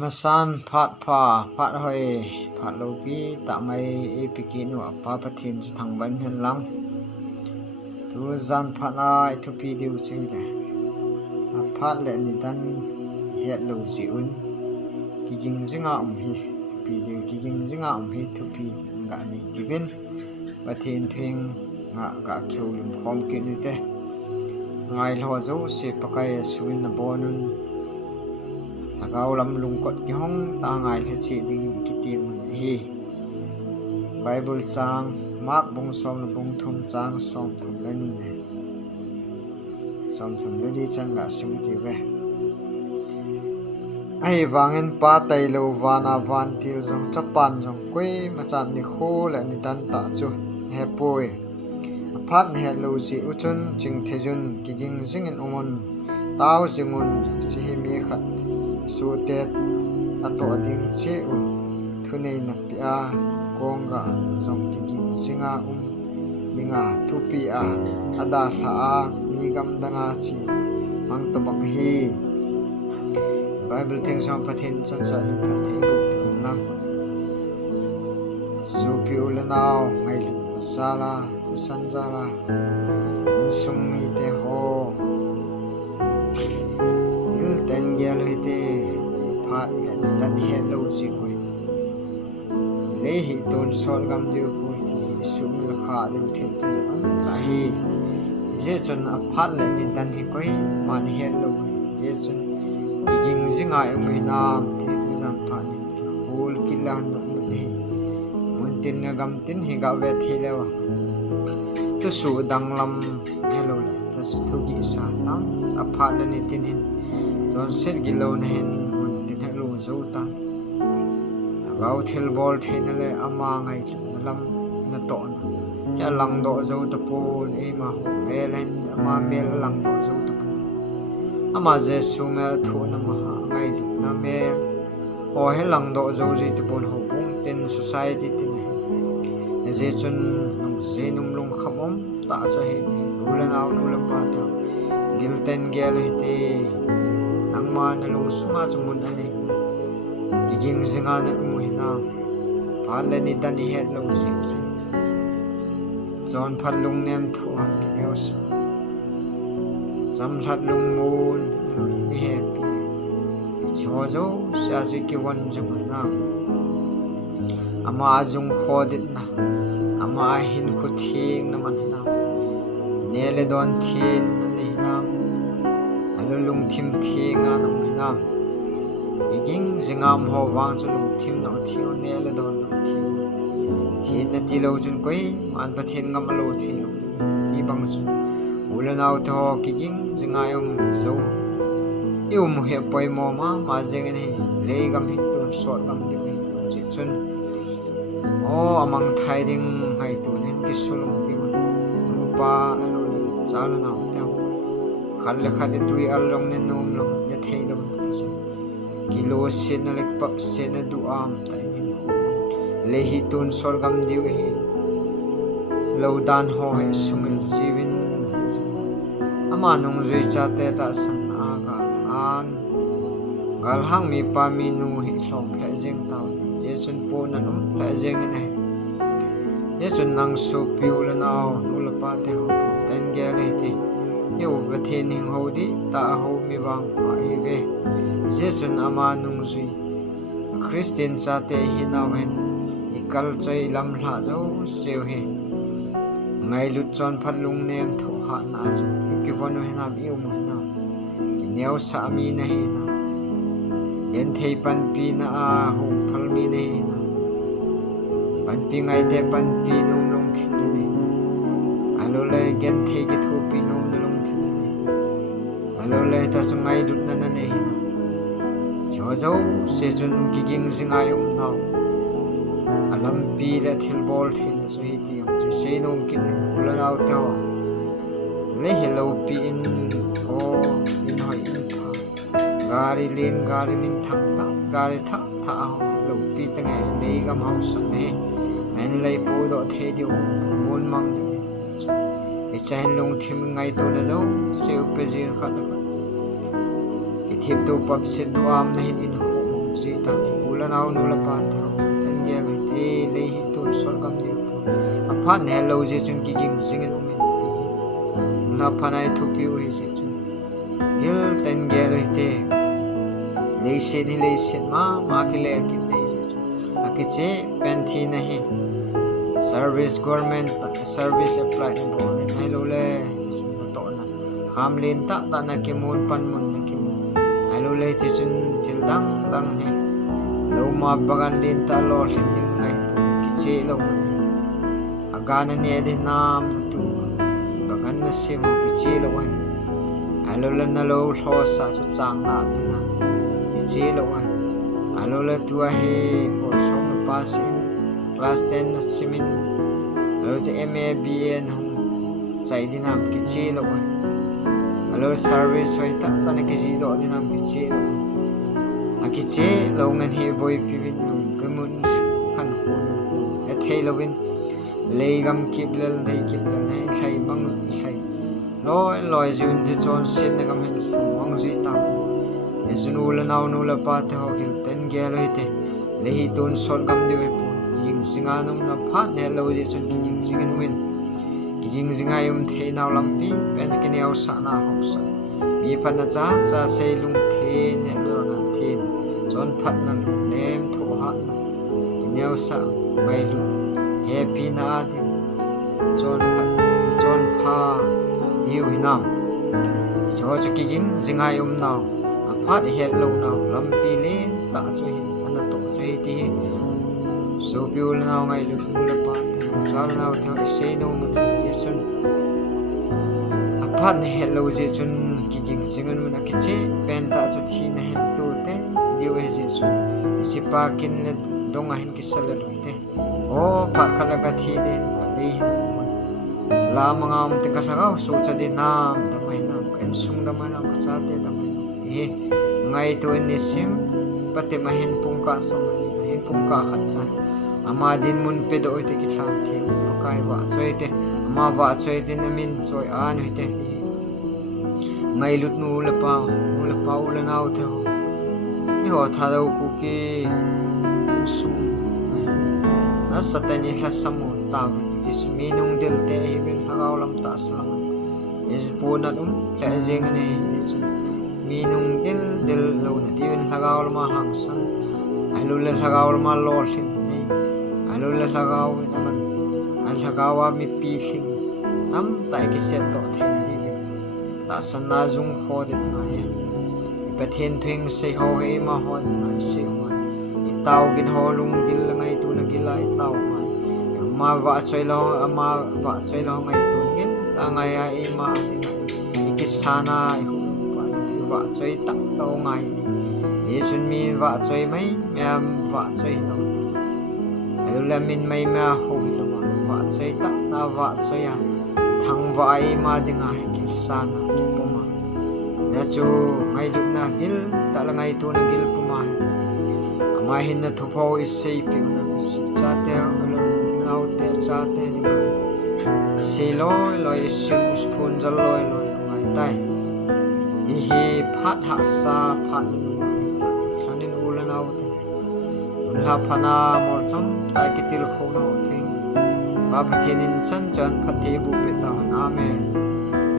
Masan phat pha phat hoi phat lo pi ta mai epiki no pa pathin thang ban hen lang tu zan phat na thu pi diu chi le a phat le ni dan het lo ji un ki jing jinga hi thu pi diu ki jing jinga hi thu pi ga ni tivin pathin thing nga ga kheu lum khom ki ni te ngai lo zo se pakai suin na bonun Tagaw lam lungkot ki hong ta ngai kha chi ding ki tim hi Bible sang Mark bung som na bung thum chang som thum la ni ne som thum la di chan la sim ti ve ai wangin pa tai lo wana van til jong chapan jong koi ma chan ni kho la ni dan ta chu ahipoi phat ne lo ji uchun ching thejun ki jing jing in umon taw jingun chi hi mi khat su tet ato ding che u thunei na pia konga zong ki jing jinga linga thupi a ada tha a mi gam danga chi mang to bang hi Bible thing som pathin san sa ni pathe bu lang su pi ul naw ngai lu sala te san jala sum mi te ho il ten gel te phat dan he lo ji koi Leihi Etonsot gam diu koi ti sum la kha diu them te an la hi je chon a phat le ni dan hi koi man he lo je chon iging jinga mai nam the tu jan pha ni hol kilan no ni mun tin na gam tin hi ga ve the le wa tu su dang lam hello le ta su thu gi sa tam a phat le ni tin hin chon set gi lo na hen mun tin hello zo ta gau thil bol thina le ama ngai lam na to na ya lang do zo ta pol e ma ho melen ama mel lang do zo ta pol ama je su me thu na ma ngai na me o he lang do zo ji ta pol ho pung ten society tin ne je chun nung je num lung khamom ta cho he ulan aw ulan pa ta gilten gel he te ang ma na lung suma chumun ane iging zinga na umuhina phala ni dan he lo ji chon phat lung nem thu han ki meus sam that lung mun mi happy cho zo sa ji ki wan jung na ama jung khodit na ama hin khu thing na man na nele don thin ni na alu lung thim thinga na mi na iging jingam ho wang chu lung thim no thiu ne le don no thin na ti lo chun koi man pathin ngam lo thi ti bang chu ulanau tho kiging jingayum zo ium he poi mo ma jeng ne le gam hi tun sot gam ti chi chun o amang thai ding hai tu len ki sulung ki rupa alo chala na ta khal le tui al long ne nom long ne thei lo kilo sin na lek pap sin na du am ta nin Leihi Etonsot gam diu hi lo dan ho he sumil jivin ama nong zui cha te ta san aga an gal hang mi pa mi nu hi hlom phe jeng taw je chun po na nom phe jeng ne je chun nang su piu la naw nu la pa te ho ten ge le te eu ba the ning ho di ta ho mi wang pa hi ve je chun ama nung zui Christian cha te hi naw hen ikal chai lam hla zo seu he ngai lut chon phat lung nem tho ha na chu ki vonu he nam iu mu na ki neu sa mi na he na yen thei pan pi na a hu phal mi na he na pan pi ngai te pan pi num lung thi ni alo le gen thei ki thu pi num lung thi ni alo le ta su ngai lut na na ne he na cho zo se chun ki ging singayum naw alam pi le thil bol thil so hi ti chi se nom kin ulanaw ta le hello pi in o in hoi in pha gari len gari min thak ta gari thak tha lo pi ta nge le gam hau sa ne en lei pu do the diu mon mang e chen lung thim ngai to na zo seu pe jin khat na i thip tu pap sit du am na hin in gì ta ula nào nula pa thao ten ge le te Leihi Etonsot gam de apha ne lo je chung ki ging singin umin na phanai thu piu hi se chung gil ten ge le te leisin hi leisin ma ki le ki le je chung akiche pen thi na hi service government service apply ni bo ai lo le to na kham len ta na ki mun pan mun na ki ai lo le ti chung til dang he lo ma bagan len ta lo hlin ning ngai tu ki che lo agana ne de nam tu bagan na sim ki che lo ai ai lo le na lo tho sa chu chang na ti na ki che lo ai ai lo le tu a he por som pass in class 10 na simin lo che MA BA na chai di nam ki che lo ai alo service vai ta na ki ji do di nam ki che lo aki che lo ngan he boy pi win num kemun khan khun e thei lo win leigam kiblal nei kiblal nei khai mang khai loi jun ti chon sin na gam hin mang ji ta esunu la naw nu la pa te ho gil ten ge lo hite Leihi Etonsot gam de we pu ying singa num na pha ne lo je chun ki ying singin win ki ying singa yum thei naw lampi pen ki ne au sa na ho sa mi phan na cha sei lung the ne lo na thin chon phat na nem tho ha na ki ne au sa ngai lu happy na di chon pha yu hinam cho chu ki ying singa yum naw a phat het lo naw lampi len ta chu hi ana to chu hi ti so piul naw ngai lu la pa sal naw tho sei no mun ye chun a phat het lo je chun ki jing singun mun ki che pen ta chu thi na hen tu te diu he je chun si pa kin ne dong a hen ki sal lo te o phat khala ka thi de le la mangam te ka lagaw so cha de nam ta mai nam en sung da ma nam cha te da mai e ngai tu ni sim pate ma hen pung ka so mai hen pung ka khat cha ama din mun pe do te ki than the pakai wa choi te ama wa choi din min choi an hi te ngai lut nu la pa u la naw the ho ni ho tha do ku ki sung na satani hla samu ta tis minung del te hi bin hagaw lam ta sang is puna la jeng ne chu minung del lo na ti bin hagaw ma hang san ai lu le hagaw ma lo thin nei ai lu le hagaw na man ai hagawa mi pi thing tam tai ki set to the ni bi ta san na jung kho de na ye pathen thing se ho he ma ho na se ma i taw gin ho lung gil ngai tu na gilai taw ma va choi lo ngai tu ngin ta ngai a i ma ikisana i hu pa va choi ta to ngai ye chun mi va choi mai myam va choi lo la min mai ma ho lo va choi ta na va choi ya thang va i ma dinga ikisana ki poma da chu ngai lu na gil ta la ngai tu na gil poma ma hin na thu pho i sei pi na si cha te nào te cha te ni ngai si loi sim spoon za loi ngai tai i hi phat ha sa phat nu thanin ula naw te la phana mor cham tai ki til kho no thing ba phathenin chan chan phathe bu pe ta amen